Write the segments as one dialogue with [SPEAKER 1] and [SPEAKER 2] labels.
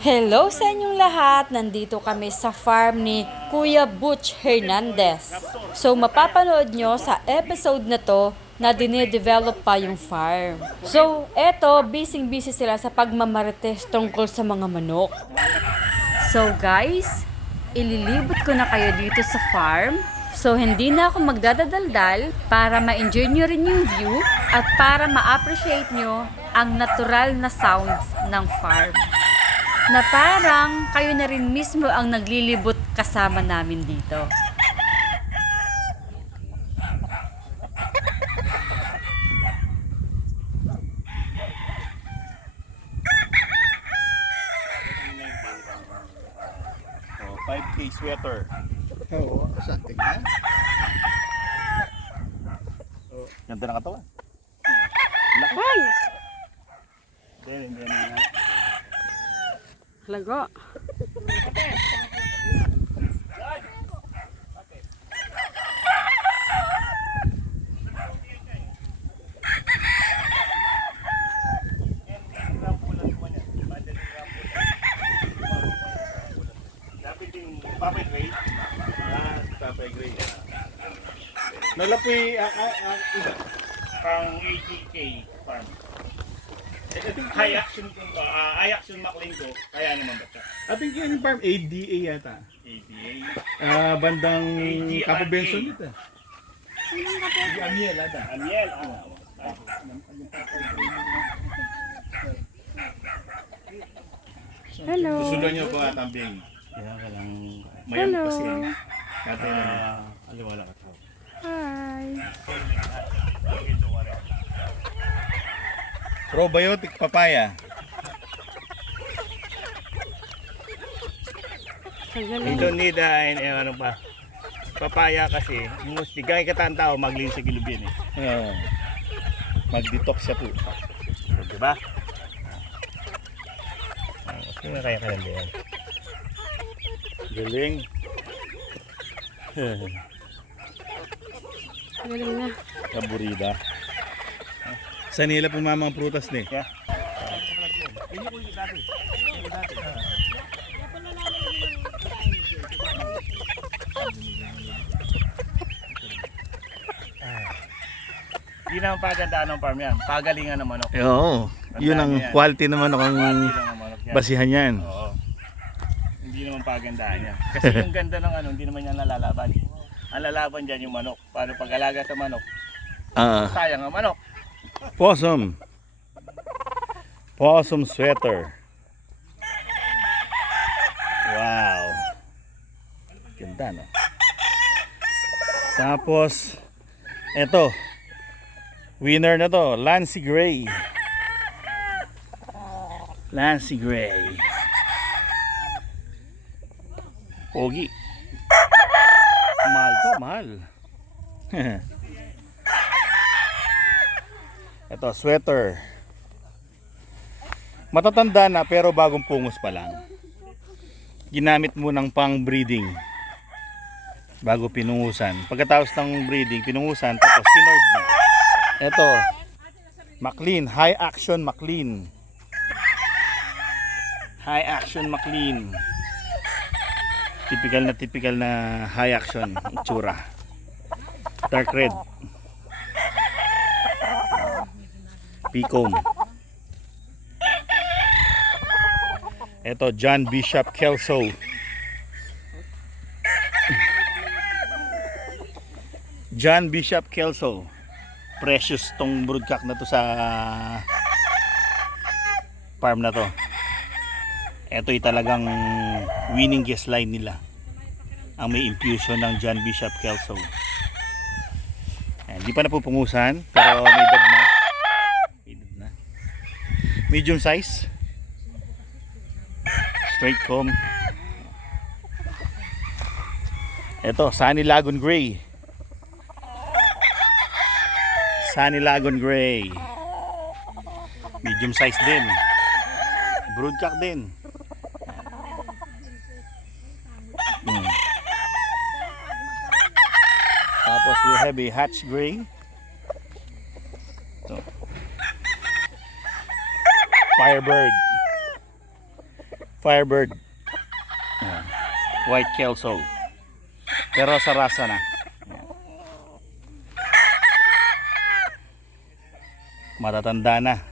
[SPEAKER 1] Hello sa inyong lahat! Nandito kami sa farm ni Kuya Butch Hernandez. So mapapanood nyo sa episode na to na dinedevelop pa yung farm. So eto, busy-busy sila sa pagmamarites tungkol sa mga manok. So guys, ililibot ko na kayo dito sa farm. So hindi na ako magdadadaldal para ma-enjoy nyo rin yung view at para ma-appreciate nyo ang natural na sounds ng farm na parang kayo na rin mismo ang naglilibot kasama namin dito.
[SPEAKER 2] Oh, 5K sweater.
[SPEAKER 3] Oo, something na.
[SPEAKER 2] Ganda ng katawan.
[SPEAKER 1] Ay!
[SPEAKER 2] Then, and then, uh,
[SPEAKER 1] Lago.
[SPEAKER 2] papay gray. Ah. Nalapoy, ah, ah, ah, iba. Pang 80K farm. High action ko, ah, high action McLean ko, kaya naman ba siya?
[SPEAKER 3] I think yung farm ADA yata.
[SPEAKER 2] ADA.
[SPEAKER 3] Ah, bandang
[SPEAKER 2] ADRA.
[SPEAKER 3] Capo Benson dito. Amiel, ada.
[SPEAKER 2] Amiel, ah.
[SPEAKER 1] Hello.
[SPEAKER 2] Susunod niyo po at ambing.
[SPEAKER 4] Kaya ka lang,
[SPEAKER 2] Mayam
[SPEAKER 1] Hello.
[SPEAKER 2] kasi. Kata na.
[SPEAKER 4] ah, aliwala ka tao.
[SPEAKER 1] Hi.
[SPEAKER 2] Probiotic papaya. You don't need uh, any, ano pa. Papaya kasi, mostly, gaya katang tao, maglinis sa gilid yan eh.
[SPEAKER 3] Oo.
[SPEAKER 2] Mag-detox siya po. So, diba? Ah, Sino kaya kaya yan? Galing.
[SPEAKER 1] Kagaling na.
[SPEAKER 2] Kaburida.
[SPEAKER 3] Sa nila pumama ang prutas ni.
[SPEAKER 2] Yeah. Hindi naman pagandaan ng farm yan. Pagalingan ng manok.
[SPEAKER 3] Oo. Yun ang
[SPEAKER 2] yan.
[SPEAKER 3] quality naman ang
[SPEAKER 2] manok yan.
[SPEAKER 3] basihan yan.
[SPEAKER 2] Oo. Hindi naman pagandaan yan. Kasi yung ganda ng ano, hindi naman yan nalalaban. Ang lalaban dyan yung manok. Paano pag-alaga sa manok?
[SPEAKER 3] Ah,
[SPEAKER 2] Sayang ang manok.
[SPEAKER 3] Possum. Possum sweater. Wow. Ganda no. Tapos eto. Winner na to, Lancy Gray. Lancy Gray. Pogi. Mahal to, mahal. Ito, sweater. Matatanda na pero bagong pungos pa lang. Ginamit mo ng pang breeding. Bago pinungusan. Pagkatapos ng breeding, pinungusan, tapos kinord na. Ito, McLean, high action McLean. High action McLean. Typical na typical na high action itsura. Dark red. Picom. Ito, John Bishop Kelso. John Bishop Kelso. Precious tong broodcock na to sa farm na to. Ito'y talagang winning guest line nila. Ang may infusion ng John Bishop Kelso. Hindi pa napupungusan, pero may dad na. May dad na. Medium size. Straight comb. Ito, Sunny Lagon Gray. Sunny Lagon Gray. Medium size din. Broodcock din. Hmm. Tapos we have a Hatch Gray. Ito. Firebird. Firebird. White Kelso. Pero sa rasa na. Matatanda na.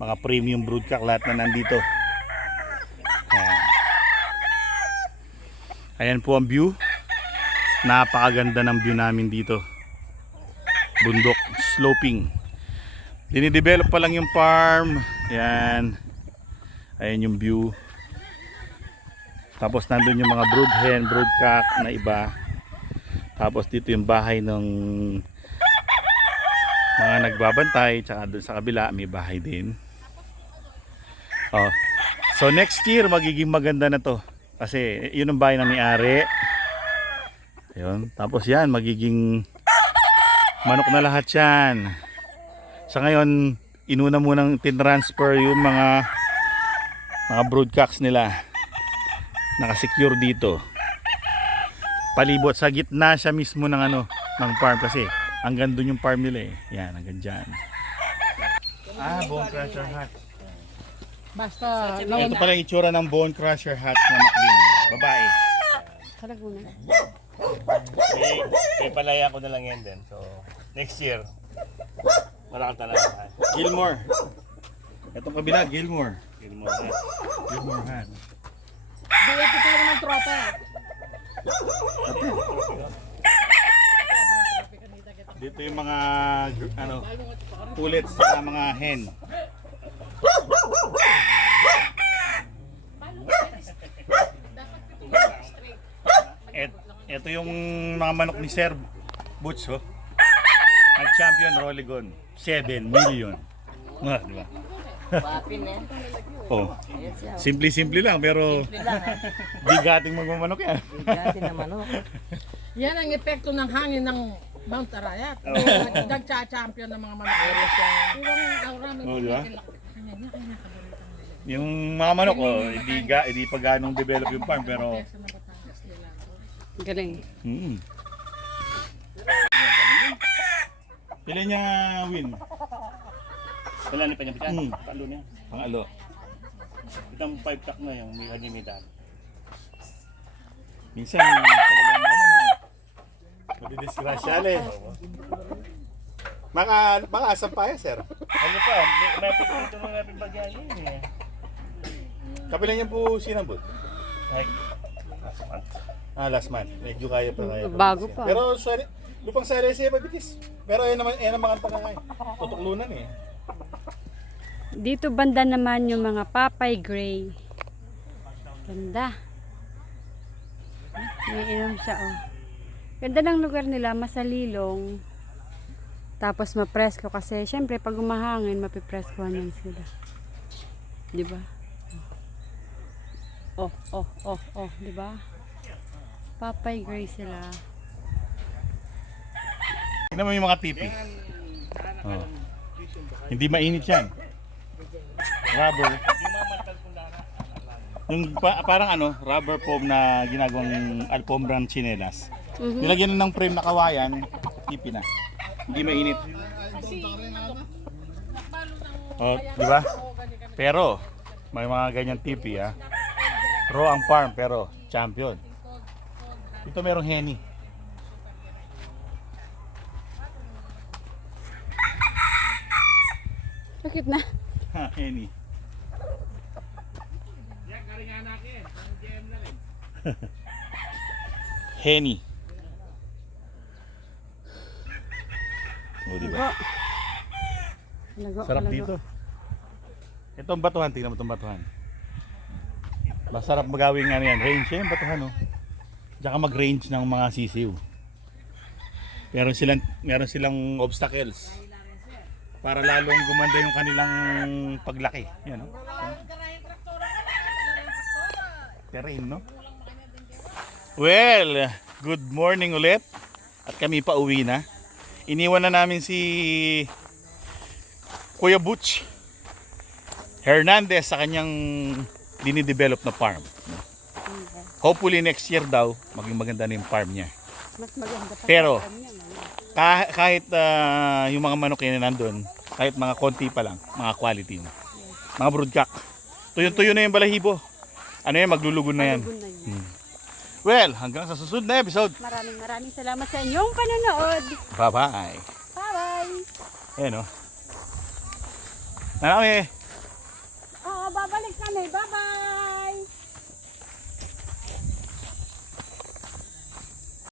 [SPEAKER 3] Mga premium broodcock lahat na nandito. Ayan po ang view. Napakaganda ng view namin dito. Bundok, sloping. Dinidevelop pa lang yung farm. Ayan. Ayan yung view. Tapos nandun yung mga brood hen, brood cock na iba. Tapos dito yung bahay ng mga nagbabantay. Tsaka doon sa kabila may bahay din. Oh. So next year magiging maganda na to. Kasi yun ang bahay ng may-ari. Ayun. Tapos yan, magiging manok na lahat yan. Sa ngayon, inuna munang tinransfer yung mga mga broodcocks nila. Nakasecure dito. Palibot sa gitna siya mismo ng ano, ng farm kasi hanggang doon yung farm nila eh. Yan, hanggang dyan. Ah, bone crusher hat.
[SPEAKER 1] Basta,
[SPEAKER 3] Ito pala yung itsura ng bone crusher hat na McLean. Babae.
[SPEAKER 2] Eh, eh, palaya ko na lang yan din. So, next year, malakal talaga.
[SPEAKER 3] Gilmore. Itong kabila, Gilmore.
[SPEAKER 2] Gilmore na.
[SPEAKER 3] Gilmore hat.
[SPEAKER 1] di ito ng tropa.
[SPEAKER 3] Dito yung mga ano pullets sa mga hen. Et, ito yung mga manok ni Sir Butch, oh. Nag-champion Rolligon. 7 million. Ah, di ba? oh. Simple-simple lang pero bigating magmamanok yan.
[SPEAKER 1] Yan ang epekto ng hangin ng Mount Arayat. Nagcha-champion ng mga manok. Iwang aura may
[SPEAKER 3] Oh, di ba? Yung mga manok, oh, hindi, ga, hindi pa ganong develop yung farm pero.
[SPEAKER 4] Galing.
[SPEAKER 3] Mm. Pila niya win?
[SPEAKER 2] Wala ni Panyapitan.
[SPEAKER 3] Hmm.
[SPEAKER 2] Talo niya.
[SPEAKER 3] Ang alo.
[SPEAKER 2] Itang 5 cock na yung may kalimitan.
[SPEAKER 3] Minsan talaga na yan eh. Madidisgrasyal eh. Mga, mga asam pa sir.
[SPEAKER 2] Ano pa? May napit dito ng napit bagyan yun eh.
[SPEAKER 3] Kapilan niya po sinabot.
[SPEAKER 2] Like, last month.
[SPEAKER 3] Ah, last month. Medyo kaya pa kaya.
[SPEAKER 4] Bago pa.
[SPEAKER 3] Pero sorry, lupang sa RSA mabitis. Pero ayun naman, ayun naman ang pangangay. Tutuklunan eh.
[SPEAKER 4] Dito banda naman yung mga papay gray. Ganda. May inom siya oh. Ganda ng lugar nila, masalilong. Tapos mapresko kasi syempre pag umahangin mapipreskohan yan sila. 'Di ba? Oh, oh, oh, oh, 'di ba? Papay gray sila.
[SPEAKER 3] Tingnan mo yung mga tipi. Oh. Hindi mainit yan. Rubber. Yung pa- parang ano, rubber foam na ginagawang alpombrang chinelas. Nilagyan na ng frame na kawayan, tipi na. Hindi mainit. Oh, di ba? Pero may mga ganyan tipi ah. Pro ang farm pero champion. Ito merong henny.
[SPEAKER 4] Bakit na?
[SPEAKER 3] Ha, henny. Henny. O, di ba?
[SPEAKER 4] Lago,
[SPEAKER 3] Sarap
[SPEAKER 4] lago.
[SPEAKER 3] dito. Ito ang batuhan, tingnan mo itong batuhan. Masarap magawin nga yan. Range yan, batuhan oh. Tsaka mag-range ng mga sisiw. Meron silang, meron silang obstacles. Para lalong gumanda yung kanilang paglaki. Yan oh. Terrain, no? Well, good morning ulit. At kami pa uwi na. Iniwan na namin si Kuya Butch Hernandez sa kanyang dinidevelop na farm. Hopefully next year daw, maging maganda na yung farm niya.
[SPEAKER 4] Mas maganda pa.
[SPEAKER 3] Pero, ka- kahit ah, yung mga manok na nandun, kahit mga konti pa lang, mga quality na. Mga broodcock. Tuyo-tuyo na yung balahibo. Ano yan, maglulugon na yan.
[SPEAKER 4] Na yun.
[SPEAKER 3] Hmm. Well, hanggang sa susunod na episode.
[SPEAKER 4] Maraming maraming salamat sa inyong panonood.
[SPEAKER 3] Bye-bye.
[SPEAKER 4] Bye-bye!
[SPEAKER 3] Ayan o. Nanami.
[SPEAKER 4] Oo, babalik kami. Bye-bye!